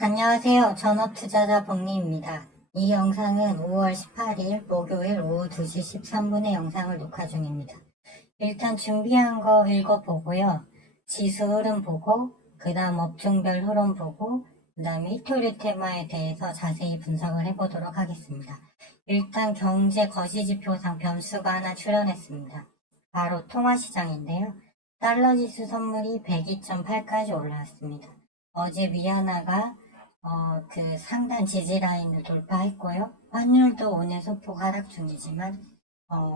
안녕하세요. 전업투자자 복리입니다. 이 영상은 5월 18일 목요일 오후 2시 13분의 영상을 녹화 중입니다. 일단 준비한 거 읽어보고요. 지수 흐름 보고, 그 다음 업종별 흐름 보고, 그 다음에 이토류 테마에 대해서 자세히 분석을 해보도록 하겠습니다. 일단 경제 거시지표상 변수가 하나 출현했습니다. 바로 통화시장인데요. 달러지수 선물이 102.8까지 올라왔습니다. 어제 위안화가 그 상단 지지라인을 돌파했고요. 환율도 오늘 소폭 하락 중이지만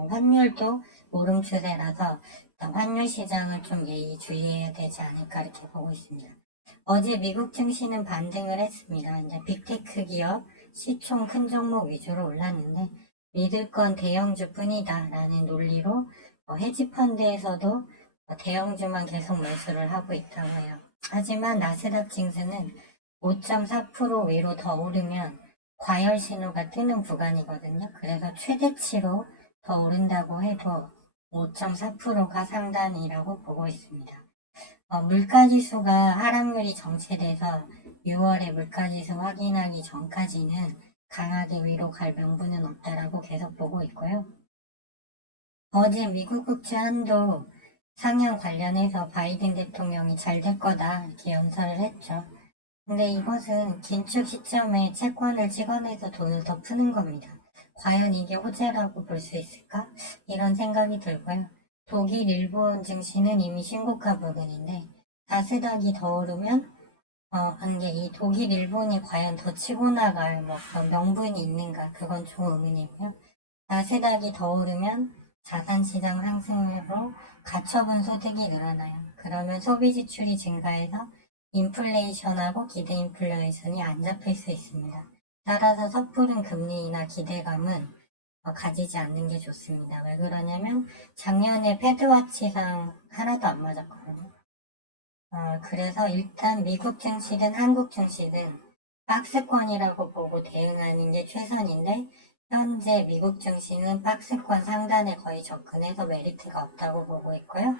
환율도 오름 추세라서 환율 시장을 좀 예의주의해야 되지 않을까 이렇게 보고 있습니다. 어제 미국 증시는 반등을 했습니다. 이제 빅테크 기업, 시총 큰 종목 위주로 올랐는데 믿을 건 대형주뿐이다 라는 논리로 헤지펀드에서도 대형주만 계속 매수를 하고 있다고 해요. 하지만 나스닥 지수는 5.4% 위로 더 오르면 과열 신호가 뜨는 구간이거든요. 그래서 최대치로 더 오른다고 해도 5.4%가 상단이라고 보고 있습니다. 물가지수가 하락률이 정체돼서 6월에 물가지수 확인하기 전까지는 강하게 위로 갈 명분은 없다라고 계속 보고 있고요. 어제 미국 국채 한도 상향 관련해서 바이든 대통령이 잘 될 거다 이렇게 연설을 했죠. 근데 이것은 긴축 시점에 채권을 찍어내서 돈을 더 푸는 겁니다. 과연 이게 호재라고 볼 수 있을까? 이런 생각이 들고요. 독일, 일본 증시는 이미 신고가 부근인데 나스닥이 더 오르면 이게 이 독일, 일본이 과연 더 치고 나갈 명분이 있는가? 그건 좀 의문이고요. 나스닥이 더 오르면 자산시장 상승으로 가처분 소득이 늘어나요. 그러면 소비 지출이 증가해서 인플레이션하고 기대 인플레이션이 안 잡힐 수 있습니다. 따라서 섣부른 금리나 기대감은 가지지 않는 게 좋습니다. 왜 그러냐면 작년에 패드와치상 하나도 안 맞았거든요. 그래서 일단 미국 증시든 한국 증시든 박스권이라고 보고 대응하는 게 최선인데 현재 미국 증시는 박스권 상단에 거의 접근해서 메리트가 없다고 보고 있고요.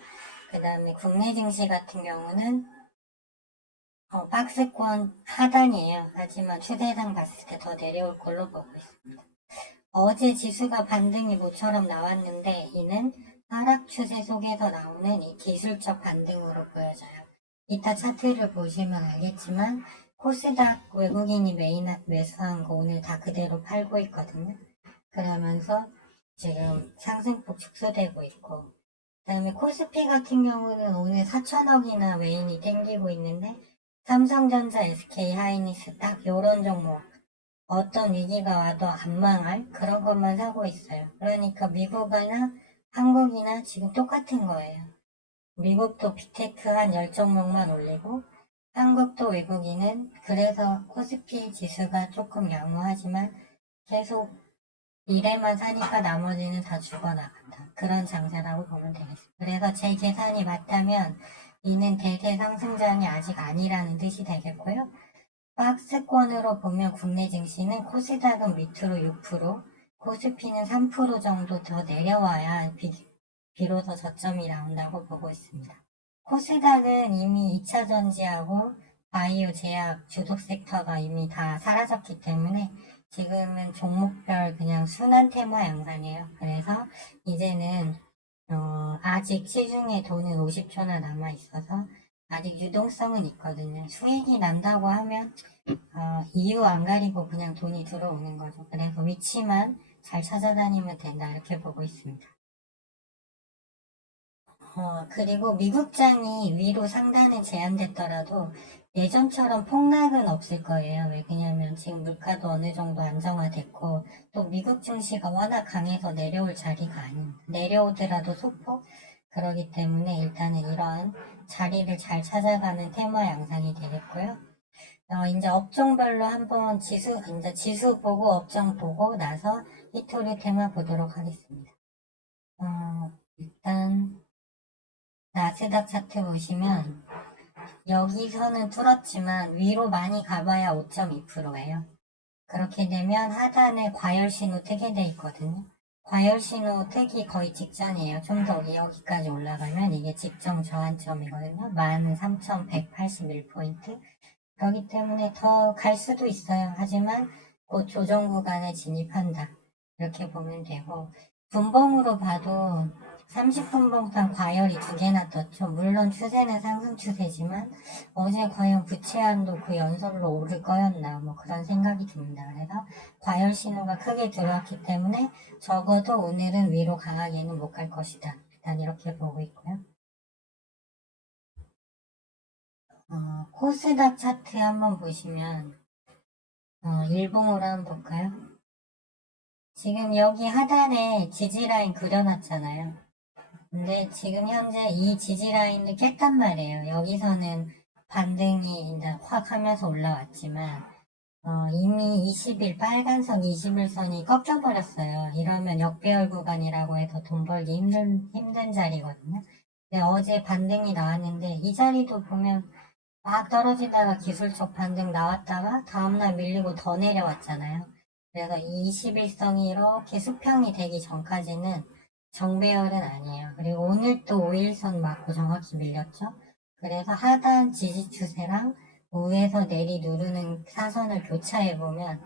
그 다음에 국내 증시 같은 경우는 박스권 하단이에요. 하지만 추세상 봤을 때 더 내려올 걸로 보고 있습니다. 어제 지수가 반등이 모처럼 나왔는데 이는 하락 추세 속에서 나오는 이 기술적 반등으로 보여져요. 이따 차트를 보시면 알겠지만 코스닥 외국인이 매수한 거 오늘 다 그대로 팔고 있거든요. 그러면서 지금 상승폭 축소되고 있고 그 다음에 코스피 같은 경우는 오늘 4천억이나 외인이 땡기고 있는데 삼성전자, SK 하이닉스 딱 요런 종목 어떤 위기가 와도 안 망할 그런 것만 사고 있어요. 그러니까 미국이나 한국이나 지금 똑같은 거예요. 미국도 빅테크 한 10종목만 올리고 한국도 외국인은 그래서 코스피 지수가 조금 양호하지만 계속 이래만 사니까 나머지는 다 죽어나간다. 그런 장세라고 보면 되겠습니다. 그래서 제 계산이 맞다면 이는 대세 상승장이 아직 아니라는 뜻이 되겠고요. 박스권으로 보면 국내 증시는 코스닥은 밑으로 6%, 코스피는 3% 정도 더 내려와야 비로소 저점이 나온다고 보고 있습니다. 코스닥은 이미 2차 전지하고 바이오, 제약, 주독 섹터가 이미 다 사라졌기 때문에 지금은 종목별 그냥 순환 테마 양상이에요. 그래서 이제는 아직 시중에 돈은 50초나 남아 있어서 아직 유동성은 있거든요. 수익이 난다고 하면 이유 안 가리고 그냥 돈이 들어오는 거죠. 그래서 위치만 잘 찾아다니면 된다 이렇게 보고 있습니다. 그리고 미국장이 위로 상단은 제한됐더라도 예전처럼 폭락은 없을 거예요. 왜냐면 지금 물가도 어느 정도 안정화됐고 또 미국 증시가 워낙 강해서 내려올 자리가 아닌 내려오더라도 소폭 그러기 때문에 일단은 이런 자리를 잘 찾아가는 테마 양상이 되겠고요. 이제 업종별로 한번 이제 지수 보고 업종 보고 나서 이토리 테마 보도록 하겠습니다. 일단 나스닥 차트 보시면 여기서는 뚫었지만 위로 많이 가봐야 5.2%예요. 그렇게 되면 하단에 과열 신호 뜨게 돼 있거든요. 과열 신호 뜨기 거의 직전이에요. 좀 더 여기까지 올라가면 이게 직전 저항점이거든요. 13,181포인트. 그렇기 때문에 더 갈 수도 있어요. 하지만 곧 조정 구간에 진입한다. 이렇게 보면 되고, 분봉으로 봐도 30분봉상 과열이 두 개나 떴죠. 물론 추세는 상승 추세지만 어제 과연 부채한도 그 연속으로 오를 거였나 뭐 그런 생각이 듭니다. 그래서 과열 신호가 크게 들어왔기 때문에 적어도 오늘은 위로 강하게는 못 갈 것이다. 일단 이렇게 보고 있고요. 코스닥 차트 한번 보시면 일봉으로 한번 볼까요? 지금 여기 하단에 지지라인 그려놨잖아요. 근데 지금 현재 이 지지라인을 깼단 말이에요. 여기서는 반등이 이제 확 하면서 올라왔지만 이미 20일 빨간선 21선이 꺾여버렸어요. 이러면 역배열 구간이라고 해서 돈 벌기 힘든 자리거든요. 근데 어제 반등이 나왔는데 이 자리도 보면 막 떨어지다가 기술적 반등 나왔다가 다음날 밀리고 더 내려왔잖아요. 그래서 이 21선이 이렇게 수평이 되기 전까지는 정배열은 아니에요. 그리고 오늘 또 5일선 맞고 정확히 밀렸죠. 그래서 하단 지지 추세랑 위에서 내리 누르는 사선을 교차해보면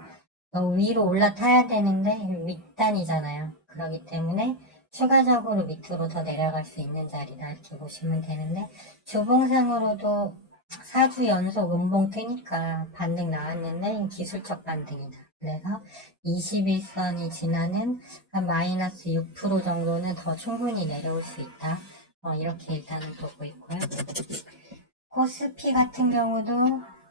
위로 올라타야 되는데 밑단이잖아요. 그렇기 때문에 추가적으로 밑으로 더 내려갈 수 있는 자리다 이렇게 보시면 되는데 주봉상으로도 4주 연속 음봉 뜨니까 반등 나왔는데 기술적 반등이다. 그래서 21선이 지나는 한 마이너스 6% 정도는 더 충분히 내려올 수 있다. 이렇게 일단은 보고 있고요. 코스피 같은 경우도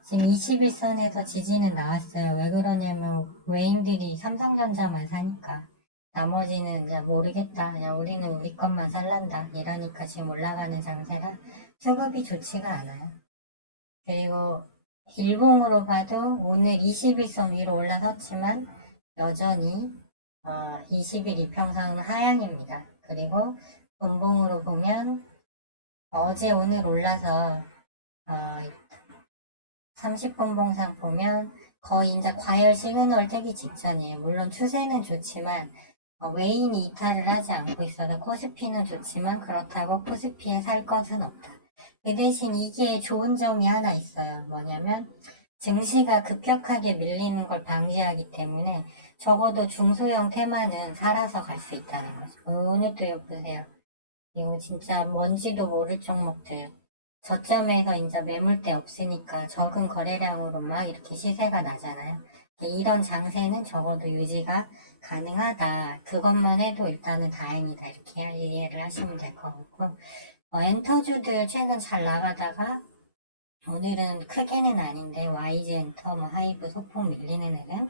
지금 21선에서 지지는 나왔어요. 왜 그러냐면 외인들이 삼성전자만 사니까 나머지는 이제 모르겠다. 그냥 우리는 우리 것만 살란다. 이러니까 지금 올라가는 장세라 수급이 좋지가 않아요. 그리고 일봉으로 봐도 오늘 21선 위로 올라섰지만 여전히 20일 이평선은 하향입니다. 그리고 분봉으로 보면 어제 오늘 올라서 30분 봉상 보면 거의 이제 과열 시그널 뜨기 직전이에요. 물론 추세는 좋지만 외인이 이탈을 하지 않고 있어서 코스피는 좋지만 그렇다고 코스피에 살 것은 없다. 그 대신 이게 좋은 점이 하나 있어요. 뭐냐면 증시가 급격하게 밀리는 걸 방지하기 때문에 적어도 중소형 테마는 살아서 갈 수 있다는 거죠. 오늘 또 이거 보세요. 이거 진짜 뭔지도 모를 종목들. 저점에서 이제 매물대 없으니까 적은 거래량으로 막 이렇게 시세가 나잖아요. 이런 장세는 적어도 유지가 가능하다. 그것만 해도 일단은 다행이다. 이렇게 이해를 하시면 될 것 같고. 엔터주들 최근 잘 나가다가 오늘은 크게는 아닌데 YG 엔터, 하이브, 소폭 밀리는 애는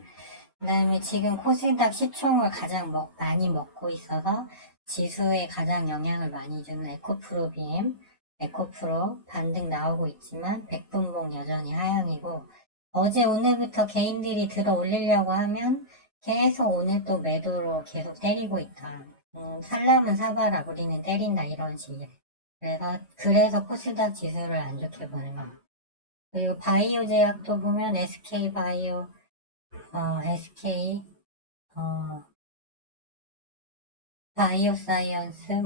그 다음에 지금 코스닥 시총을 가장 많이 먹고 있어서 지수에 가장 영향을 많이 주는 에코프로 BM, 에코프로 반등 나오고 있지만 백분봉 여전히 하향이고 어제 오늘부터 개인들이 들어 올리려고 하면 계속 오늘 또 매도로 계속 때리고 있다. 살라면 사봐라 우리는 때린다 이런 식이에요. 그래서 코스닥 지수를 안 좋게 보는 거. 그리고 바이오 제약도 보면 SK 바이오, SK, 바이오 사이언스,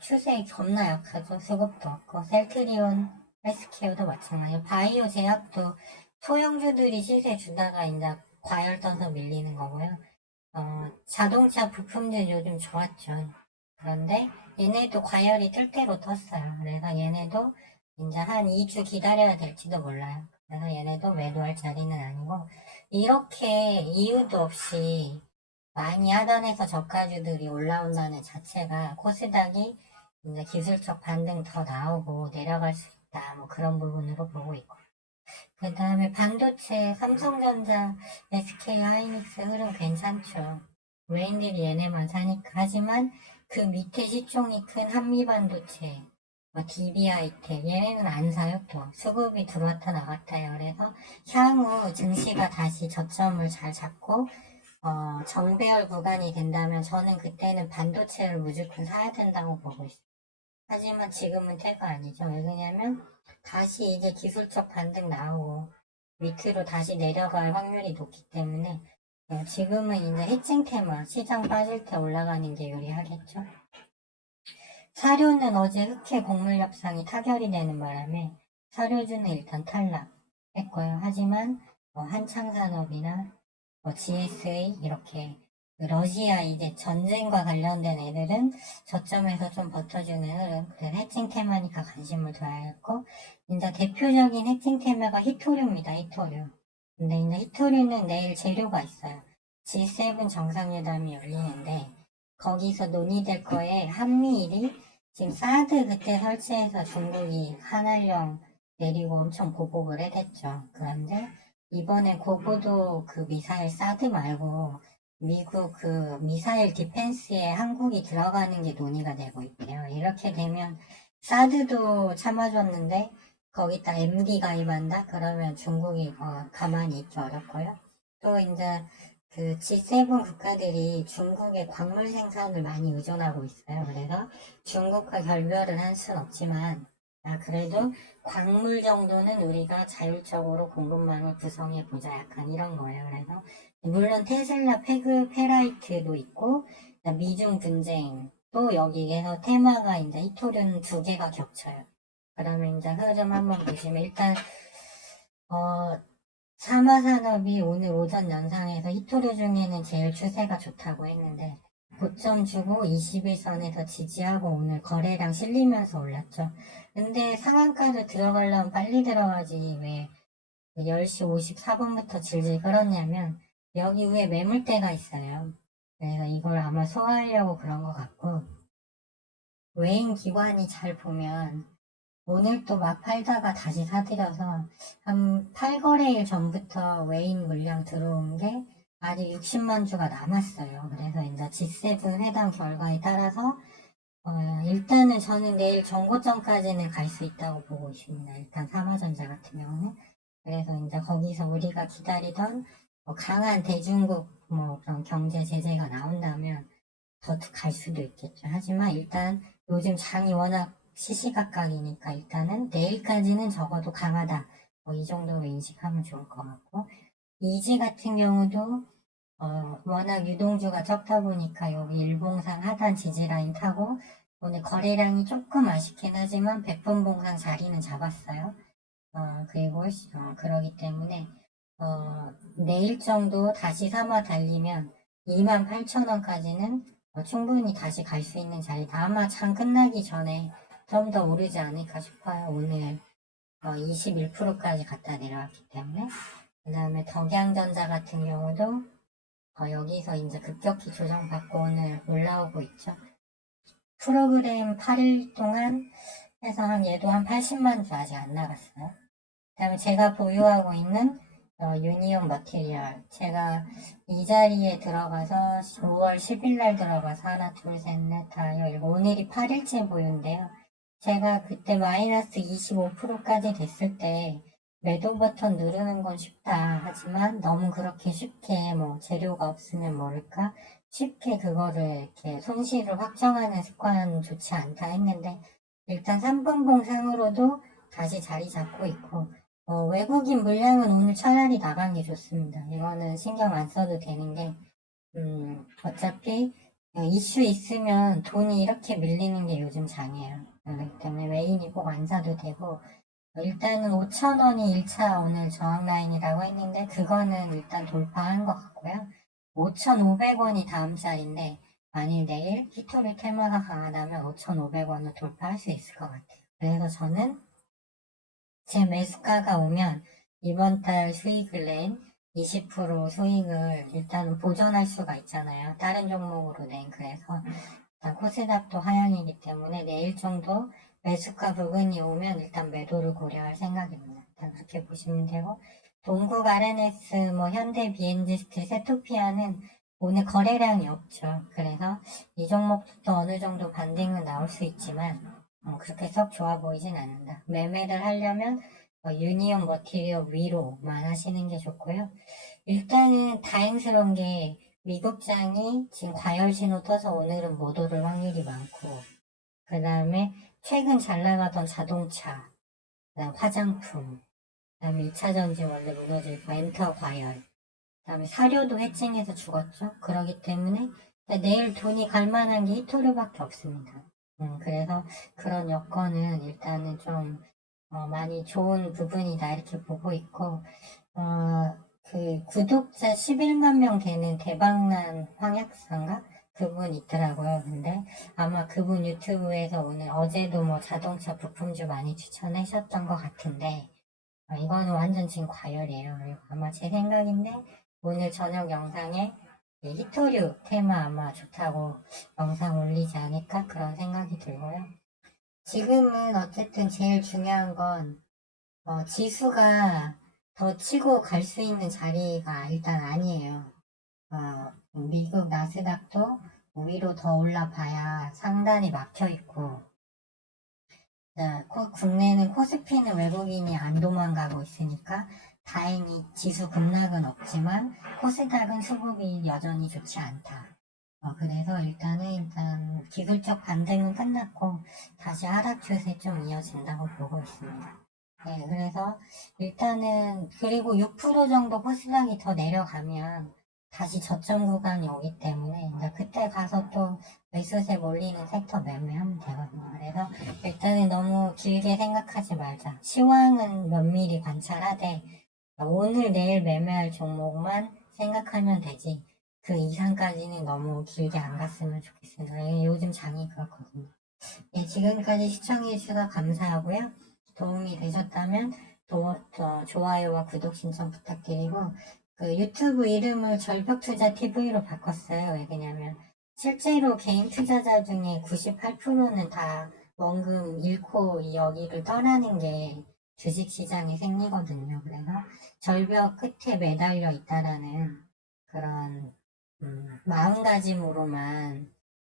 추세 겁나 약하죠. 수급도 없고, 셀트리온, 헬스케어도 마찬가지고, 바이오 제약도 소형주들이 시세 주다가 이제 과열 떠서 밀리는 거고요. 자동차 부품들 요즘 좋았죠. 그런데 얘네도 과열이 뜰 대로 떴어요. 그래서 얘네도 이제 한 2주 기다려야 될지도 몰라요. 그래서 얘네도 매도할 자리는 아니고, 이렇게 이유도 없이 많이 하단에서 저가주들이 올라온다는 자체가 코스닥이 이제 기술적 반등 더 나오고 내려갈 수 있다. 뭐 그런 부분으로 보고 있고. 그 다음에 반도체, 삼성전자, SK 하이닉스 흐름 괜찮죠. 외인들이 얘네만 사니까. 하지만 그 밑에 시총이 큰 한미반도체, DB하이텍, 얘네는 안 사요, 또. 수급이 들어왔다 나갔다요. 그래서 향후 증시가 다시 저점을 잘 잡고, 정배열 구간이 된다면 저는 그때는 반도체를 무조건 사야 된다고 보고 있어요. 하지만 지금은 때가 아니죠. 왜 그러냐면 다시 이제 기술적 반등 나오고 밑으로 다시 내려갈 확률이 높기 때문에 지금은 이제 해칭 테마, 시장 빠질 때 올라가는 게 유리하겠죠. 사료는 어제 흑해 곡물 협상이 타결이 되는 바람에 사료주는 일단 탈락. 했고요. 하지만 한창산업이나 GSA 이렇게 그 러시아 이제 전쟁과 관련된 애들은 저점에서 좀 버텨주는 흐름. 그래서 해칭 테마니까 관심을 둬야겠고, 이제 대표적인 해칭 테마가 히토류입니다. 히토류. 근데 이제 히토류는 내일 재료가 있어요. G7 정상회담이 열리는데 거기서 논의될 거에 한미일이 지금 사드 그때 설치해서 중국이 한알령 내리고 엄청 보복을 해댔죠. 그런데 이번에 고고도 그 미사일 사드 말고 미국 그 미사일 디펜스에 한국이 들어가는 게 논의가 되고 있대요. 이렇게 되면 사드도 참아줬는데 거기다 MD 가입한다? 그러면 중국이 가만히 있기 어렵고요. 또 이제 그 G7 국가들이 중국의 광물 생산을 많이 의존하고 있어요. 그래서 중국과 결별을 할 순 없지만 그래도 광물 정도는 우리가 자율적으로 공급망을 구성해 보자 약간 이런 거예요. 그래서 물론 테슬라 페라이트도 있고 미중 분쟁 또 여기에서 테마가 이제 히토류는 두 개가 겹쳐요. 그러면 이제 흐름 한번 보시면 일단 사마산업이 오늘 오전 연상에서 히토류 중에는 제일 추세가 좋다고 했는데 고점 주고 21선에서 지지하고 오늘 거래량 실리면서 올랐죠. 근데 상한가를 들어가려면 빨리 들어가지 왜 10시 54분부터 질질 끌었냐면 여기 위에 매물대가 있어요. 그래서 이걸 아마 소화하려고 그런 것 같고 외인 기관이 잘 보면 오늘 또 막 팔다가 다시 사들여서 한 8거래일 전부터 외인 물량 들어온 게 아직 60만 주가 남았어요. 그래서 이제 G7 회담 결과에 따라서 일단은 저는 내일 정고점까지는 갈 수 있다고 보고 있습니다. 일단 삼화전자 같은 경우는. 그래서 이제 거기서 우리가 기다리던 강한 대중국 그런 경제 제재가 나온다면 더 갈 수도 있겠죠. 하지만 일단 요즘 장이 워낙 시시각각이니까 일단은 내일까지는 적어도 강하다. 이 정도로 인식하면 좋을 것 같고 이지 같은 경우도 워낙 유동주가 적다 보니까 여기 일봉상 하단 지지라인 타고 오늘 거래량이 조금 아쉽긴 하지만 100분 봉상 자리는 잡았어요. 그리고 그러기 때문에 내일 정도 다시 삼아 달리면 28,000원까지는 충분히 다시 갈 수 있는 자리다. 아마 장 끝나기 전에 좀 더 오르지 않을까 싶어요. 오늘 21%까지 갔다 내려왔기 때문에. 그 다음에 덕양전자 같은 경우도 여기서 이제 급격히 조정받고 오늘 올라오고 있죠. 프로그램 8일 동안 해서 얘도 한 80만 주 아직 안 나갔어요. 그 다음에 제가 보유하고 있는 유니온 머티리얼 제가 이 자리에 들어가서 5월 10일 날 들어가서 하나 둘셋넷 다 열고 오늘이 8일째 보유인데요. 제가 그때 마이너스 25%까지 됐을 때 매도 버튼 누르는 건 쉽다 하지만 너무 그렇게 쉽게 재료가 없으면 모를까 쉽게 그거를 이렇게 손실을 확정하는 습관은 좋지 않다 했는데 일단 3분봉상으로도 다시 자리 잡고 있고 외국인 물량은 오늘 차라리 나간 게 좋습니다. 이거는 신경 안 써도 되는 게 어차피 이슈 있으면 돈이 이렇게 밀리는 게 요즘 장이에요. 그렇기 때문에 외인이 꼭 안 사도 되고 일단은 5,000원이 1차 오늘 저항 라인이라고 했는데 그거는 일단 돌파한 것 같고요. 5,500원이 다음 자리인데 만일 내일 히토리 테마가 강하다면 5,500원을 돌파할 수 있을 것 같아요. 그래서 저는 제 매수가가 오면 이번 달 수익을 낸 20% 수익을 일단은 보전할 수가 있잖아요. 다른 종목으로 낸 그래서 일단 코스닥도 하향이기 때문에 내일 정도 매수가 부근이 오면 일단 매도를 고려할 생각입니다. 일단 그렇게 보시면 되고 동국 RNS, 현대 비엔지스트, 세토피아는 오늘 거래량이 없죠. 그래서 이 종목도 어느 정도 반등은 나올 수 있지만 그렇게 썩 좋아 보이진 않는다. 매매를 하려면 유니온 머티리얼 위로만 하시는 게 좋고요. 일단은 다행스러운 게 미국장이 지금 과열 신호 떠서 오늘은 못 오를 확률이 많고 그 다음에 최근 잘 나가던 자동차, 그다음 화장품, 그다음에 2차전지 원래 무너지고 엔터 과열, 그다음에 사료도 해칭해서 죽었죠. 그러기 때문에 내일 돈이 갈 만한 게 히토류밖에 없습니다. 그래서 그런 여건은 일단은 좀 많이 좋은 부분이다 이렇게 보고 있고, 그 구독자 11만 명 되는 대박난 황약사인가? 그분 있더라고요. 근데 아마 그분 유튜브에서 오늘 어제도 뭐 자동차 부품주 많이 추천하셨던 것 같은데, 이거는 완전 지금 과열이에요. 그리고 아마 제 생각인데 오늘 저녁 영상에 이 히토류 테마 아마 좋다고 영상 올리지 않을까 그런 생각이 들고요. 지금은 어쨌든 제일 중요한 건 지수가 더 치고 갈 수 있는 자리가 일단 아니에요. 미국 나스닥도 위로 더 올라봐야 상단이 막혀 있고, 국내는 코스피는 외국인이 안 도망가고 있으니까 다행히 지수 급락은 없지만 코스닥은 수급이 여전히 좋지 않다. 그래서 일단 기술적 반등은 끝났고 다시 하락 추세 좀 이어진다고 보고 있습니다. 네, 그래서 일단은 그리고 6% 정도 코스닥이 더 내려가면 다시 저점 구간이 오기 때문에 이제 그때 가서 또 매수세 몰리는 섹터 매매하면 되거든요. 그래서 일단은 너무 길게 생각하지 말자. 시황은 면밀히 관찰하되 오늘 내일 매매할 종목만 생각하면 되지. 그 이상까지는 너무 길게 안 갔으면 좋겠습니다. 요즘 장이 그렇거든요. 네, 지금까지 시청해주셔서 감사하고요. 도움이 되셨다면 좋아요와 구독 신청 부탁드리고, 그 유튜브 이름을 절벽투자TV로 바꿨어요. 왜냐면 실제로 개인 투자자 중에 98%는 다 원금 잃고 여기를 떠나는 게 주식시장의 생리거든요. 그래서 절벽 끝에 매달려 있다라는 그런 마음가짐으로만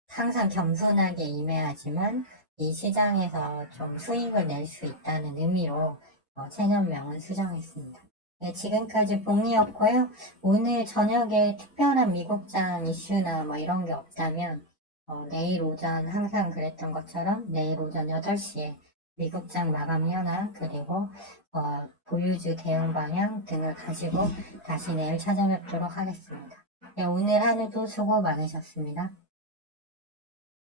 항상 겸손하게 임해야지만 이 시장에서 좀 수익을 낼 수 있다는 의미로 채널명은 수정했습니다. 네, 지금까지 봉이었고요. 오늘 저녁에 특별한 미국장 이슈나 뭐 이런 게 없다면 내일 오전 항상 그랬던 것처럼 내일 오전 8시에 미국장 마감 현황 그리고 보유주 대응 방향 등을 가지고 다시 내일 찾아뵙도록 하겠습니다. 네, 오늘 하루도 수고 많으셨습니다.